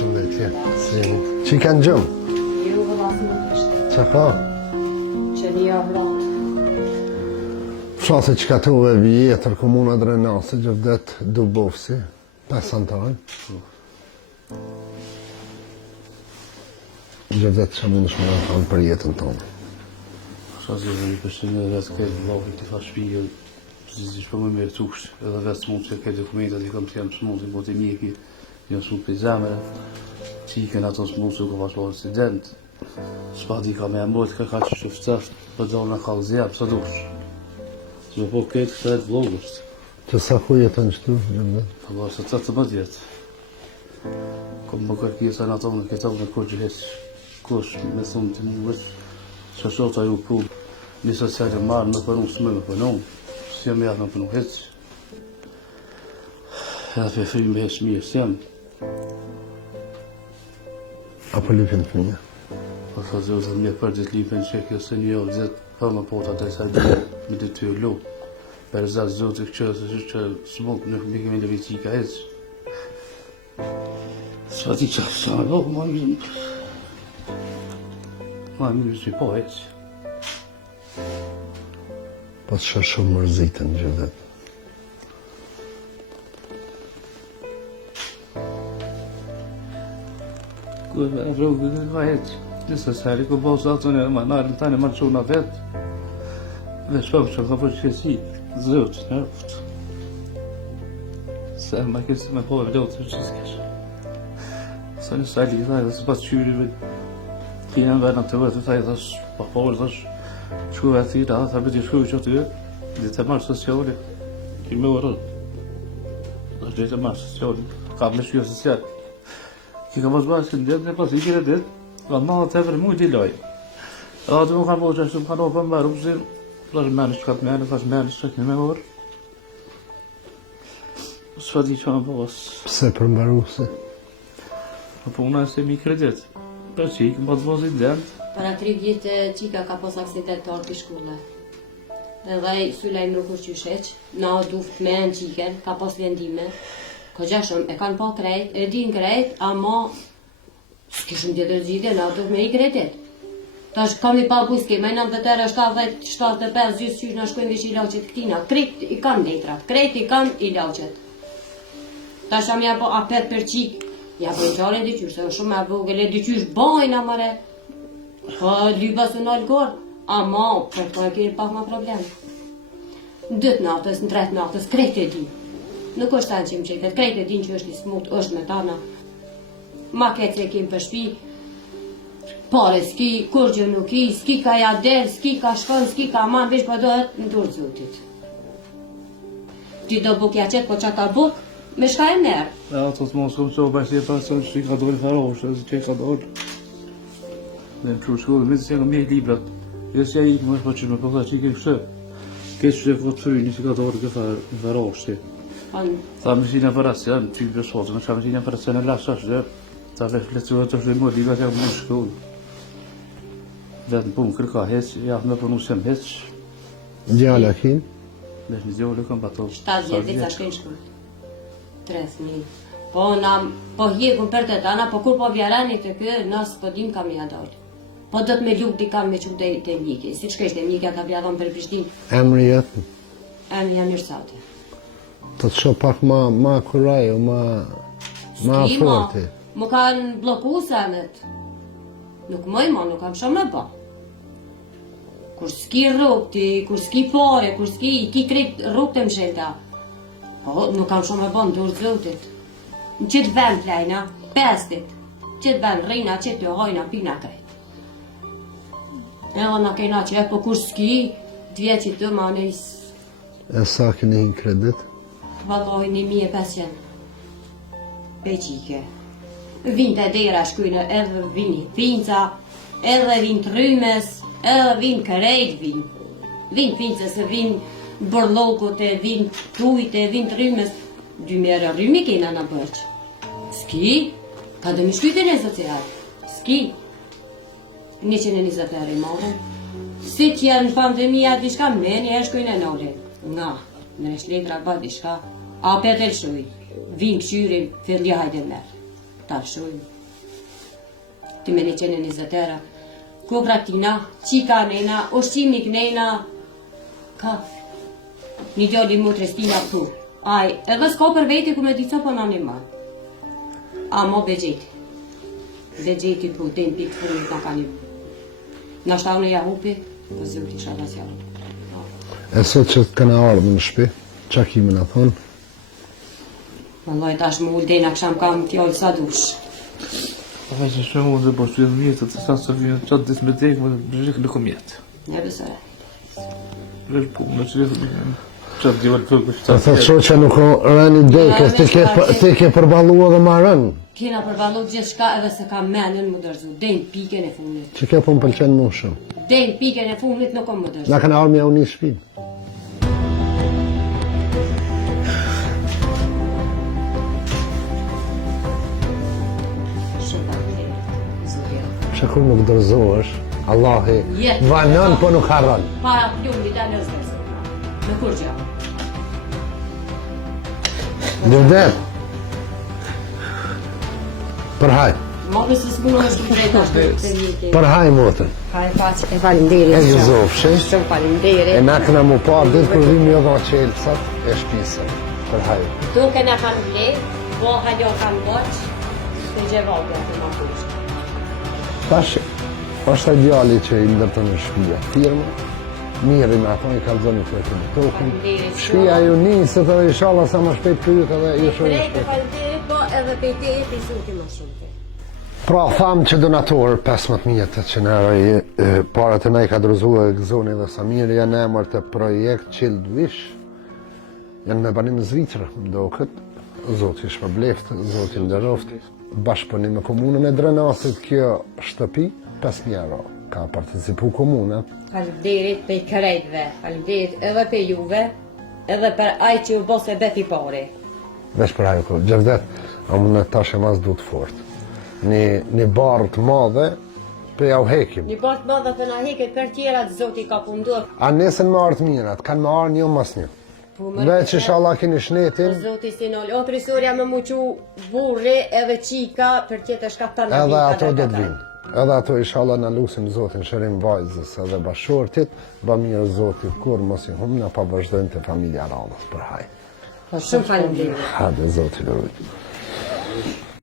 Përshëndetje. Që i kanë gjëmë? Jo, vëllasë nuk ishte. Që ka? Që një avlat. Flasë që ka të uve vjetër komuna Drenase, gjëvdet Dubovsi, 5 antarë. Gjëvdet që mund është më në thonë për jetën tonë. Shasë dhe një përshënë dhe të këtë vlogë të fa shpijë, që shpo më mirë tuksht, edhe vetë së mund që këtë dokumentat i kam të jemë së mund, i bote mjeki, një së mund për zemre, që i kënë ato së mund që ka pashlo accident, s'pa di ka me mbojt, ka që shëftëft, për do në kalë zjabë, sa dush. Që me po këtë këtë e të vlogësht. Që sa ku jetën qëtu, gjëvdet? Ka bërë se 18 vjetë. Kom më kërkisa në ato në këtë në kur që heqë, kush me thumë të një vëqë, që shota ju ku, një sociale marë me përnu së me përnu, së jam jatë me përnu heqë. Edhe për fri me heqë mirë, së jam. Apo lipin të një? Po të zhë dhe mje për gjithë lipin që kjo se një orë gjithë, për më pota të sa dhe me të ty lu. Per zatë zhë të këqërë, që së mund në këmi kemi në vici ka heqë. Së ati që sa me do, ma mirë. Ma mirë që po heqë. Po të shë shumë mërzitën, gjëvdet. Ku e rrugë dhe ka heqë. Nëse seri ku bo sa të në ma nërën tani ma që una vetë. Dhe shpëm që ka për që si, zërë që në rëftë. Se ma kësi me po e vlodë të që s'kesh. Se në sali i thaj dhe se pas qyrive, kina në verë në të vërë të thaj dhe pa porë dhe shku e thira, tha bëti shku që të dhe të marë sociale, ki me orë. Dhe që të marë sociale, ka me shkjo sociale. Ki ka pas bërë që në ditë, në pas i kire ditë, ka ma të tepër mu i diloj. Edhe aty më kanë po që ashtu më kanë opën bërë, pëse plash meni që ka të meni, plash meni që ka me orë. S'fa di që në pas. Pse për mbarusi? Po una e se mi kredit. Për që i këmë të vozit dendë. Para 3 vjetë qika ka pos aksident të orë për shkulle. Edhe Sulejm nuk është qysheq, na duft me në qiken, ka pos vendime. Ko gjashëm, e kanë po krejt, e din krejt, ama s'kishëm tjetër gjithje, na duft me i kredit. Tash kam i pagu s'kema, i 93, 70, 75, gjithë qysh në shkojnë vish i lauqet këtina. Krejt i kanë letrat, krejt i kanë i lauqet. Tash am ja po apet për qik, ja po i qare dyqysh, se shumë e vogële dyqysh bajnë amare. Po lyba së në algor, ama për po e kërë pak ma problem. Në 2 natës, në 3 natës, krejt e din. Nuk është tanë që më qeket, krejt e din që është i smut, është me tana. Ma këtë se kim për shpi, pare s'ki, kur gjë nuk i, s'ki ka ja del, s'ki ka shkon, s'ki ka man, vesh po dohet në durë zotit. Ti do bukja qëtë, po qa ka buk, me shka e merë. E ato të mos këmë që o bashkë e pasën që i ka dojnë faroshë, që i ka dojnë. Dhe në kërë shkollë, me të se ka mjek librat. E se ja i më është po që me përta që i ke kështë. Këtë që e këtë fryni që ka dojnë këtë faroshë. Tha me shina për asë janë, ty për sotë, me qa me shina për asë janë e lasë ashtë dhe. Ta vesh flecuat është dhe më libra që e më në shkollë. Dhe në punë kërka heqë, ja me përnu se më heqë. Gjalla kin? Dhe një gjallë kam bato. 7 vjetë dica shkojnë shkollë. 3 Po po hjekun për të tana, po kur po vjarani të kë, nësë po dim kam ja dollë. Po do të me lukti kam me që të mjiki, si që kështë e mjikja ka vjadon për Prishtinë. Emri jetën? Emri jam Mirsati. Të të shoh pak ma kuraj, ma forti. Më kanë bloku senet. Nuk mëj ma, nuk kam shumë me ba. Kur s'ki rrugti, kur s'ki pare, kur s'ki, i ki krejt rrugë të mshelta. Po, nuk kam shumë me ba në durë zotit. Në qitë vend plejna, 5 dit. Qitë vend rejna, qitë të hojna, pina krejt. Edhe në kejna që po kur s'ki, 2 vjeqit të ma nëjës. E sa këni hin kredit? Valoj 1500. Peqike. Vinë të dera shkujnë, edhe vinë pinca, edhe vinë të rrymes, edhe vinë kërejt vinë. Vinë pincës, vinë bërlokot, vinë tujt, vinë të rrymes. 2 mjerë rrymi kena në bërqë. Ski, ka dëmi shkujtë në social. Ski. 120 euro i morën. Si t'ja në pandemia dishka me një shkujnë e nore. Nga, në shletra ba dishka. A për të lëshuj. Vinë këshyri, fillja hajde merë. ta fshojmë. Ti me një qenë 20 era. Kokra tina, qika nena, ushqimi kënena, ka. Një djali mu Trestina këtu. Aj, edhe s'ka për veti ku me dica po në një ma. A mo begjeti. Begjeti po të në pikë funit në ka një. Në shtav në jahupi, po zëvë t'i shadas jahupi. E sot që të këna ardhë në shpi, qa kime në thonë? Vallaj tash më uldena kësham kam fjallë sa dush. Pa që shumë mund të bështu edhe mjetë, të sa së vjenë qatë disë me tekë, më bërgjikë në këmjetë. Ne besore. Vërë punë, në që qatë djevë të fërë Të thotë shoqë që nuk o rëni dekës, ti ke përbalu edhe ma rënë. Kena përballu gjithë shka edhe se ka menën më dërzu. Dejnë piken e funit. Që ke po më pëlqenë mu shumë. Dejnë piken e funit nuk o më dërzu. Na këna arë mja unë një shpinë. Që kur nuk dërzohesh, Allahi vanon po nuk harron. Para plumbi ta në zërzu. Në kur gjë. Dëvdet. Përhaj. Mokë se s'puno është të drejta të njëti. Përhaj motën. Hajë paç e falimderit. E gjëzofshi. Shumë falimderit. E na këna mu parë ditë kur vim jo dha qelësat e shpisën. Përhaj. Tu kena kanë vlerë, po haljo kanë boq, të gjevabja të më kushtë. Tash, është e djali që i ndërton në shpia. Firma, mirë me ato i kalzoni të të tokën. Shpia ju nisët edhe inshallah sa më shpejt pyet edhe ju shumë Drejtë shpejt. falimderit, po edhe pejterit i suti më shumë. Pra, thamë që donatorë 15.000 që në parët e ne i ka drëzua e Gëzoni dhe Samiri janë emër të projekt Qildvish. Janë me banim Zvicrë, do këtë. Zoti shpërbleft, Zoti nderoft. Bashkëpunim me komunën e Drenasit, kjo shtëpi, 5.000 euro. Ka participu komuna. Falimderit për krejtve, falimderit edhe për juve, edhe për aj që u bose beti pari. Vesh për ajo kohë, Gjevdet, a më në tash e mas du të fort. Një barë të madhe, për ja u hekim. Një bartë madhe për na heket për tjerat, Zoti ka punduar. A nesën me ardë mirat, kanë me ardë një mas një. Veç inshallah keni shnetin. Zoti sinol, o trisoria me muqu burri edhe qika për tjetë shka në Edhe ato do të vinë. Edhe ato inshallah në lusim Zotin shërim vajzës edhe bashortit, ba mirë Zotit kur mos i humna pa vazhdojnë të familja Ramës për haj. Shumë falimderit. Hade Zotit e rujtë.